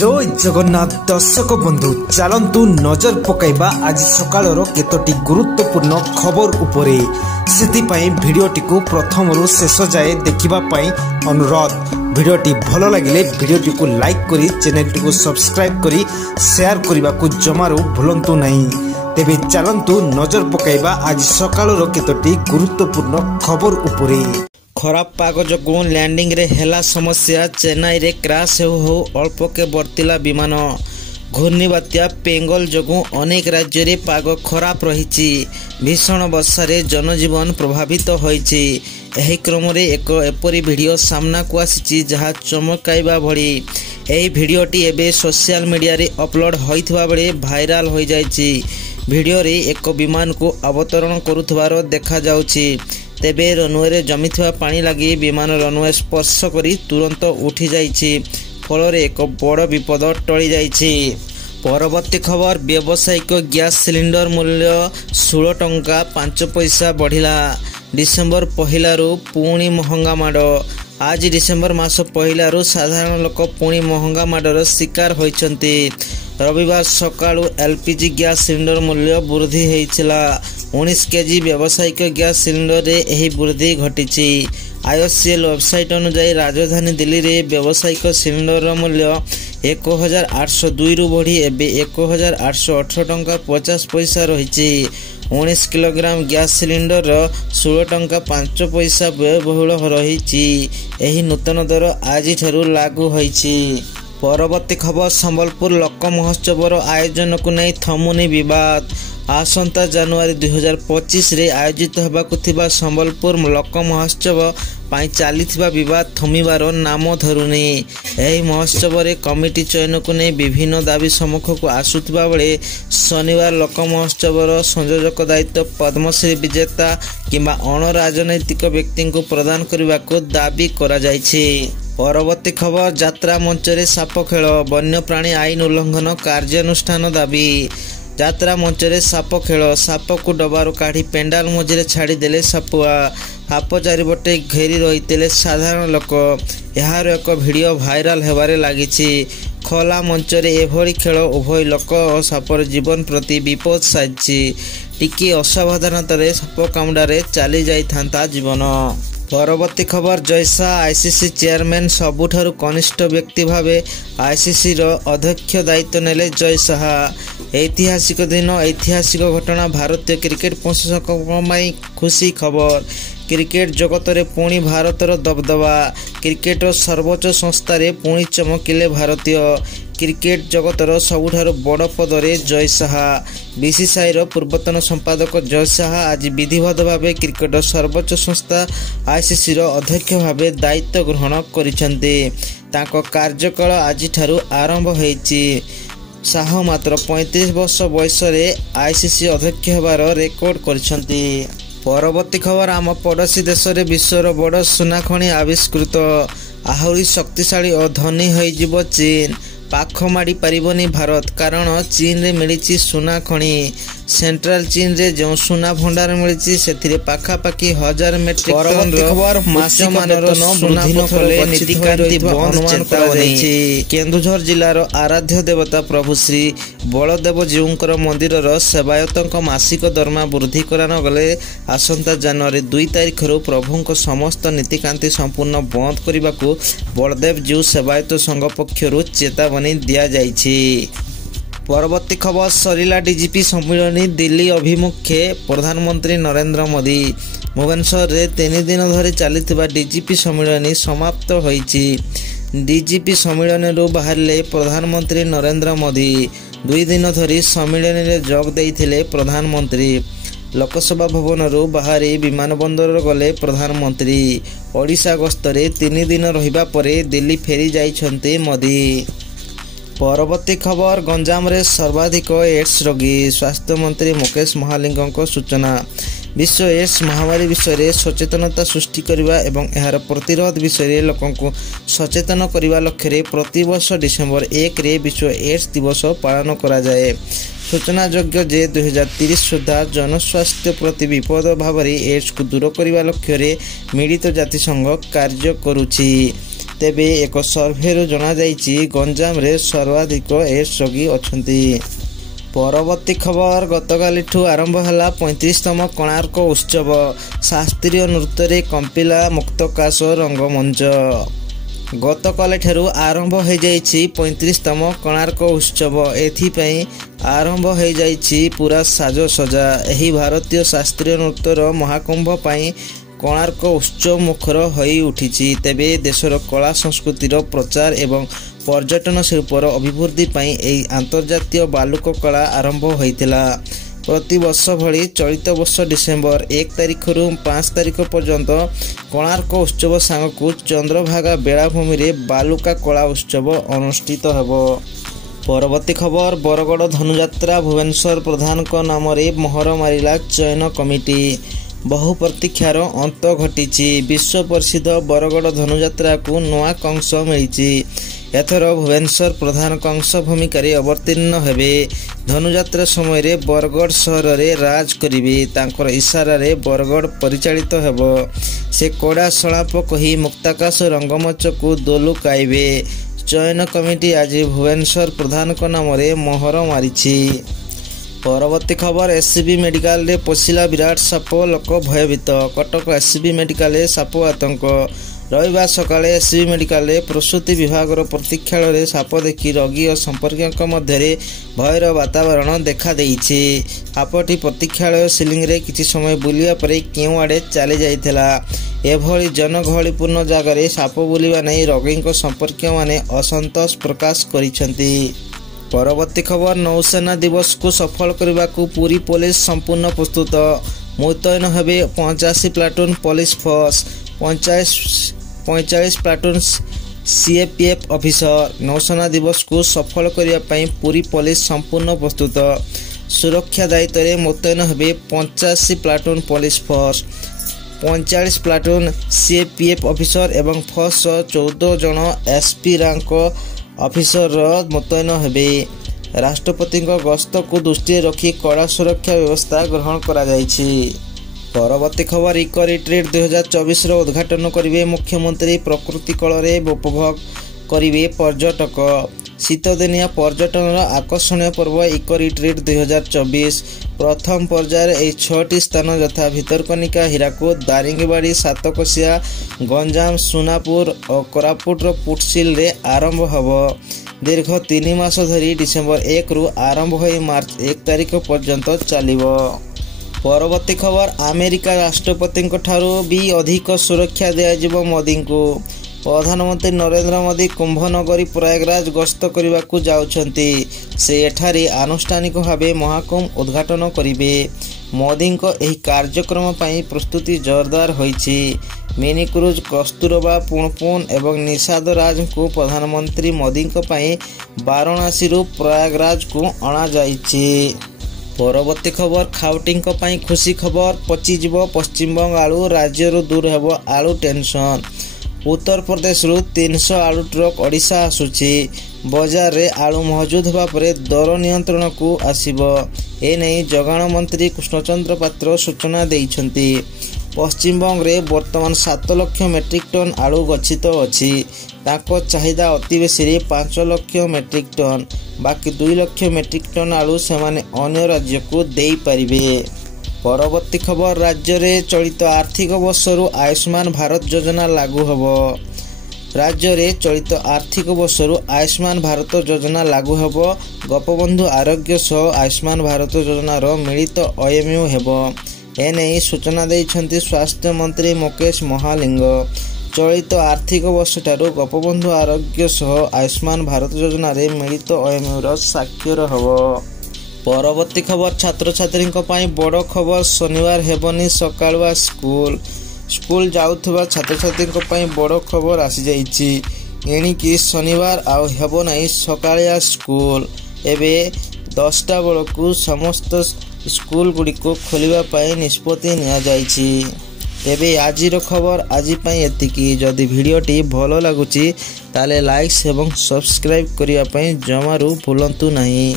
जय जगन्नाथ दर्शक बंधु चलतु नजर पकाइबा आज सकाळर केतोटी गुरुत्वपूर्ण खबर उपरे सेतिपाई भिडियोटी को प्रथम रु शेष जाए देखिबा पाई अनुरोध। भिडियोटी भल लगिले भिडियोटी को लाइक करी चैनल को सब्सक्राइब करी शेयर करने को जमारू भूलंतु नहीं। तेबे चलतु नजर पकाइबा आज सकाळर केतोटी गुरुत्वपूर्ण खबर उपरे। खराब पाग जो लैंडिंग रे हेला समस्या। चेन्नई रे क्राश हो अल्प के बर्तिला विमान। घूर्णिबात्या पेंगल जो अनेक राज्य रे पाग खराब रही। भीषण वर्षा रे जनजीवन प्रभावित होईछि। एही क्रम रे एक एपरी वीडियो सामना को आसी जहा चमकाइबा भली। एही वीडियोटी एबे सोशल मीडिया रे अपलोड होइथबा बेले भाइराल हो जाइछि। वीडियो रे एक विमान को अवतरण करुथबार देखा जाउछि। तेबे रनवे रे जमिथिबा पानी लगी विमान रनवे स्पर्श करी तुरंत उठी जाइछि। फल रे एक बड़ विपद टली जाइछि। परवर्ती खबर व्यावसायिक गैस सिलिंडर मूल्य 16 टंका 5 पैसा बढ़िला। डिसेम्बर पहिलारू पुणी महंगा माड़। आज डिसेम्बर मास पहिलारू साधारण लोक पुणी महंगा माड़र शिकार होइछन्ति। रविवार सकाळू एलपीजी गैस सिलिंडर मूल्य वृद्धि होइछिला। 19 केजी व्यावसायिक गैस सिलिंडर रे एही वृद्धि घटिछि। आईओसीएल वेबसाइट अनुसार राजधानी दिल्ली रे व्यावसायिक सिलिंडर मूल्य 1802 रु बढ़ी एबे 1818 टंका 50 पैसा रहिछि। 19 किलोग्राम गैस सिलिंडर 16 टंका 5 पैसा व्ययबहुल रहिछि। एही नूतन दर आज ठारू लागू होइछि। परवर्ती खबर संबलपुर लोक महोत्सवर आयोजन को नहीं थमुनी विवाद। आसंता जनवरी 2025 रे आयोजित होबाकु थिबा संबलपुर लोक महोत्सव पाई चलीथिबा विवाद थमिबार नाम धरुनी। एही महोत्सव रे कमिटी चयन को नहीं विभिन्न दाबी सम्मुख को आसुथिबा बेले शनिवार लोक महोत्सवर संयोजक दायित्व पद्मश्री विजेता किंबा अण राजनैतिक व्यक्ति को प्रदान करने को दाबी करा जायछि। परवर्ती खबर यात्रा मंच रे साप खेल। वन्यप्राणी आईन उल्लंघन कार्यानुष्ठान दाबी। यात्रा मंच रे साप खेल। साप को डबारू काढ़ी पेंडाल मझे छाड़ीदेले सापुआ। साप चारिपटे घेरी रही साधारण लोक। यार एक वीडियो भाइराल होबारे लागिछि। खोला मंच रे एभली खेल उभय लोक और सापर जीवन प्रति विपद साजिछि। टिके असावधानतारे साप कामुडारे चली जाइथांता जीवन। परवर्ती खबर जयशाह आईसीसी चेयरमैन सबुठारु कनिष्ठ व्यक्ति भावे आईसीसी रो अध्यक्ष दायित्व नेले जयशाह। ऐतिहासिक दिन ऐतिहासिक घटना। भारतीय क्रिकेट प्रशंसकों में खुशी खबर। क्रिकेट जगत रे पुणी भारतर दबदबा। क्रिकेट सर्वोच्च संस्था रे पुणी चमकिले भारतीय। क्रिकेट जगतर सबुठारु बड़ पदरे जयशाह। बीसीसीआई रो पूर्वतन संपादक जयशाह आज विधिवत भावे क्रिकेट सर्वोच्च संस्था आईसीसी रो अध्यक्ष भावे दायित्व ग्रहण करिसेंती। तांको कार्यकाल आज ठारू आरंभ होईछि। शाह मात्र 35 वर्ष बयस रे आईसीसी अध्यक्ष होबार रेकर्ड करिसेंती। परवर्ती खबर आम पड़ोशी देश रे विश्वर बड़ सुना खनि आविष्कृत। आहुरी शक्तिशाली और धनी होइजिबो चीन। पाख माड़ी पारिबनी भारत कारण चीन रे मिलिछि सुना खनि। सेंट्रल चीन रे जो सुना भंडार मिलिछि सेथिरे पाखापाखि 1000 मेट्रिक टन खबर मासिक मानर सुना पथले नीतिकांति बंद चेतावनी। केन्दुझर जिलार आराध्य देवता प्रभु श्री बलदेव जीउंकर मंदिर रो सेवायतक मासिक दरमा वृद्धि करान गले आसंता जनवरी 2 तारिख रु प्रभुंक समस्त नीतिकांति संपूर्ण बंद करिबाकू बलदेव जीउ सेवायत संघ पक्षरु चेतावनी दिया जाइछि। परवर्ती खबर सरिला डीजीपी सम्मेलन दिल्ली अभिमुखे प्रधानमंत्री नरेंद्र मोदी। भुवनेश्वर रे 3 दिन धरी चलीथिबा डीजीपी सम्मेलन समाप्त होईछि। डीजीपी सम्मेलन रु बाहरले प्रधानमंत्री नरेंद्र मोदी। 2 दिन धरी सम्मेलन रे जोग देइथिले प्रधानमंत्री। लोकसभा भवन रु बाहरी विमानबंदर गले प्रधानमंत्री। ओडिशा गस्तरे 3 दिन रहिबा परे दिल्ली फेरी जाइछन्ते मोदी। परवर्ती खबर गंजाम रे सर्वाधिक एड्स रोगी। स्वास्थ्य मंत्री मुकेश महालिंगक सूचना। विश्व एड्स महामारी विषय रे सचेतनता सृष्टि करबा एवं एहार प्रतिरोध विषय रे लोकन को सचेतन करबा लक्ष्य रे प्रति वर्ष डिसेंबर 1 रे विश्व एड्स दिवस पालन करा जाए। सूचना योग्य जे 2030 सुधा जनस्वास्थ्य प्रति विपद भाव एड्स को दूर करने लक्ष्य रे मिलित जातिसंघ कार्य करुछि। तेबे एक सर्भे जना जाइछि गंजाम रे सर्वाधिक एड्स रोगी अछंती। परवर्ती खबर गतकालिठू आरंभ है 35तम कोणार्क उत्सव शास्त्रीय नृत्य रे कंपिला मुक्तकाश रंगमंच। गतकाल ठारू आरंभ हो जाइछि 35तम कोणार्क उत्सव। एथिपाई आरंभ हो जाइछि पूरा साजसजा। एही भारतीय शास्त्रीय नृत्यर महाकुंभ पाई कोणार्क उत्सव मुखर होई उठिछि। तेबे देशर कला संस्कृतिर प्रचार एवं पर्यटन शिल्पर अभिवृद्धि पाई एही अंतर्जातीय बालुक कला आरंभ होइतिला। प्रति वर्ष भली चलित वर्ष डिसेम्बर 1 तारिख रु 5 तारिख पर्यंत कोणार्क उत्सव सांगकु चंद्रभागा बेलाभूमि रे बालुका कला उत्सव अनुष्ठित हेबो। परवर्ती खबर बरगड़ धनुयात्रा भुवनेश्वर प्रधान नाम रे मोहर मारिला चयन कमिटी। बहु प्रतीक्षार अंत घटी। विश्व प्रसिद्ध बरगड़ धनुयात्रा को नवा कंस मिली। एथर भुवनेश्वर प्रधान कंस भूमिका अवतीर्ण हेबे। धनुयात्रा समय रे बरगड़ सहर रे राज करिवे। तांकर इशारा रे बरगड़ परिचालित हेबो। से कड़ा सलाप कही मुक्ताकाश रंगमंच को दोलुकाइबे। चयन कमिटी आज भुवनेश्वर प्रधान नाम रे मोहर मारिछि। परवर्ती खबर एससीबी मेडिकल रे पशिला विराट साप लोक भयभीत। कटक एससीबी मेडिकल रे साप आतंक। रविवार सकाळे एससीबी मेडिकल रे प्रसूति विभाग प्रतीक्षालय रे साप देखि रोगी और संपर्क मध्य भयर वातावरण देखा देइछि। सापटी प्रतीक्षालय सिलिंग रे किछि समय बुलिया परे केउ आडे चली जाइथिला। एभली जनगहलीपूर्ण जगह साप बुलिबा नै रोगी संपर्क माने असंतोष प्रकाश करिसेंती। परवर्ती खबर नौसेना दिवस को सफल करने को पूरी पुलिस संपूर्ण प्रस्तुत। मुतयन हेबे 85 platoon police force 45 platoon CAPF officer. नौसेना दिवस को सफल करने पूरी पुलिस संपूर्ण प्रस्तुत। सुरक्षा दायित्व में मुतयन हेबे 85 platoon police force 45 platoon CAPF officer एवं फोर्स 14 जन एसपी रैंक ऑफिसर मुतयन हेबे। राष्ट्रपति गस्त को दृष्टि रखी कड़ा सुरक्षा व्यवस्था ग्रहण करा जायछि। परवर्ती खबर इको रिट्रीट 2024 उद्घाटन करिवे मुख्यमंत्री। प्रकृति कल रे उपभोग करिवे पर्यटक। शीतदिनिया पर्यटन आकर्षणीय पर्व इको रिट्रीट 2024 प्रथम पर्यायर 6टी स्थान यथा भितरकनिका हीराकुद दारिंगबाड़ी सातकोशिया गंजाम सुनापुर और कोरापुट पुटसिल रे आरंभ हबो। दीर्घ 3 मास धरी डिसेम्बर 1 रु आरंभ हो मार्च 1 तारिख पर्यंत चलिबो। परवर्ती खबर अमेरिका राष्ट्रपति ठारू भी अधिक सुरक्षा दिया मोदी को। प्रधानमंत्री नरेंद्र मोदी कुंभनगरी प्रयागराज गस्त करने को जाउछंती। से एठारे आनुष्ठानिक भाव महाकुंभ उद्घाटन करिवे। मोदी को एही कार्यक्रम पई प्रस्तुति जोरदार होइछि। मिनी क्रूज कस्तूरबा पुणपुन एवं निषाद राज को प्रधानमंत्री मोदी पई वाराणसी रु प्रयागराज को अणा जाइछि। परवर्ती खबर खाउटी पई खुशी खबर पचिजिब पश्चिमबंग आलू राज्य दूर हेबो आलू टेंशन। उत्तर प्रदेश रु 300 आलू ट्रक ओडिशा आसुछि। बाजार रे आलू मौजूद होगा परे दर नियंत्रण को आसिबो। एने जगाण मंत्री कृष्णचंद्र पात्र सूचना देइछंती। पश्चिमबंग रे वर्तमान 7 लाख मेट्रिक टन आलू गच्छित अछि। ताको चाहिदा अति बेसी 5 लाख मेट्रिक टन। बाकी 2 लाख मेट्रिक टन आलू सेमाने अन्य राज्य को देई परिबे। परवर्ती खबर राज्य रे चलित आर्थिक वर्ष रु आयुष्मान भारत योजना लागू हबो। राज्य रे चलित आर्थिक वर्ष रु आयुष्मान भारत योजना लागू हबो। गोपबंधु आरोग्य सह आयुष्मान भारत योजना रो मिलित एमयू हेबो। एने सूचना देइछंती स्वास्थ्य मंत्री मुकेश महालिंग। चलित आर्थिक वर्ष ठारू गोपबंधु आरोग्य सह आयुष्मान भारत योजना रे मिलित एमयू रो साक्षर हबो। परवर्ती खबर छात्र छात्री बड़ खबर शनिवार हेबनी सकाळुआ स्कूल जाउथबा छात्र छात्री बड़ खबर आसी जाइछि। एणिकी शनिवार आउ हेबो नै सकाळिया स्कूल। एबे 10टा बेलकू समस्त स्कूल गुडी को खोलिबा पई निष्पत्ति निया जाइछि। तेबे आजिर खबर आज पई एतिकी। जदि भिडियोटी भलो लागुछि ताले लाइक एवं सब्सक्राइब करिया पई जमारू भूलंतु नहीं।